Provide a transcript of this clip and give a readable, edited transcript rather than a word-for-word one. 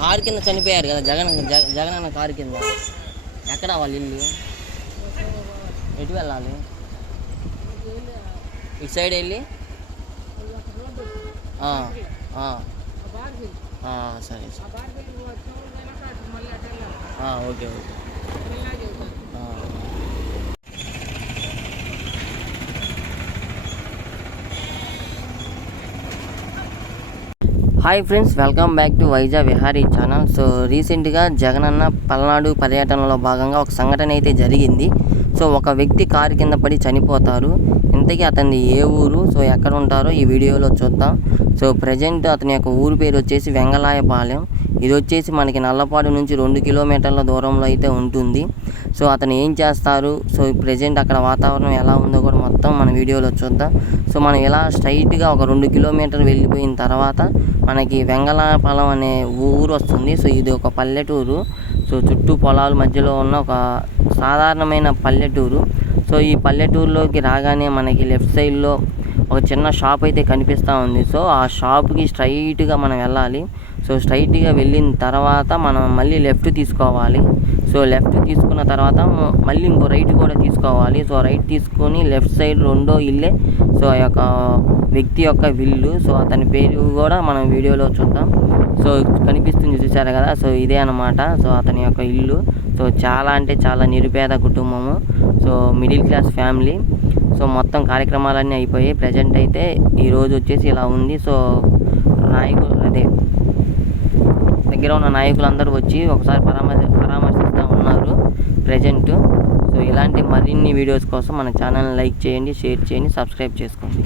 Car కింద చనిపోయారు కదా జగన్ అన్న కారు కింద. ఎక్కడ వాళ్ళ ఇల్లు? ఎటు వెళ్ళాలి? ఇటు సైడ్ వెళ్ళి సరే okay okay. Hi friends, welcome back to Vizag Vihari channel. So రీసెంట్గా జగనన్న పల్నాడు పర్యటనలో భాగంగా ఒక సంఘటన అయితే జరిగింది. సో ఒక వ్యక్తి కారు కింద పడి చనిపోతారు. ఇంతకీ అతన్ని ఏ ఊరు, సో ఎక్కడ ఉంటారో ఈ వీడియోలో చూద్దాం. సో ప్రజెంట్ అతని యొక్క ఊరు పేరు వచ్చేసి వెంగళాయపాలెం. ఇది వచ్చేసి మనకి నల్లపాడు నుంచి 2 కిలోమీటర్ల దూరంలో అయితే ఉంటుంది. సో అతను ఏం చేస్తారు, సో ప్రజెంట్ అక్కడ వాతావరణం ఎలా ఉందో కూడా మొత్తం మన వీడియోలో చూద్దాం. సో మనం ఇలా స్ట్రైట్గా ఒక 2 కిలోమీటర్లు వెళ్ళిపోయిన తర్వాత మనకి వెంగళాయపాలెం అనే ఊరు వస్తుంది. సో ఇది ఒక పల్లెటూరు. సో చుట్టూ పొలాల మధ్యలో ఉన్న ఒక సాధారణమైన పల్లెటూరు. సో ఈ పల్లెటూరులోకి రాగానే మనకి లెఫ్ట్ సైడ్లో ఒక చిన్న షాప్ అయితే కనిపిస్తూ ఉంది. సో ఆ షాప్కి స్ట్రైట్గా మనం వెళ్ళాలి. సో స్ట్రైట్గా వెళ్ళిన తర్వాత మనం మళ్ళీ లెఫ్ట్ తీసుకోవాలి. సో లెఫ్ట్ తీసుకున్న తర్వాత మళ్ళీ ఇంకో రైట్ కూడా తీసుకోవాలి. సో రైట్ తీసుకొని లెఫ్ట్ సైడ్ రెండో ఇల్లే సో ఆ యొక్క వ్యక్తి యొక్క ఇల్లు. సో అతని పేరు కూడా మనం వీడియోలో చూద్దాం. సో కనిపిస్తుంది చూసారు కదా, సో ఇదే అన్నమాట సో అతని యొక్క ఇల్లు. సో చాలా అంటే చాలా నిరుపేద కుటుంబము. So middle class family. So మొత్తం కార్యక్రమాలన్నీ అయిపోయాయి. ప్రజెంట్ అయితే ఈరోజు వచ్చేసి ఇలా ఉంది. సో నాయకులు దగ్గర ఉన్న నాయకులందరూ వచ్చి ఒకసారి పరామర్శిస్తూ ఉన్నారు ప్రజెంట్. సో ఇలాంటి మరిన్ని వీడియోస్ కోసం మన ఛానల్ని లైక్ చేయండి, షేర్ చేయండి, సబ్స్క్రైబ్ చేసుకోండి.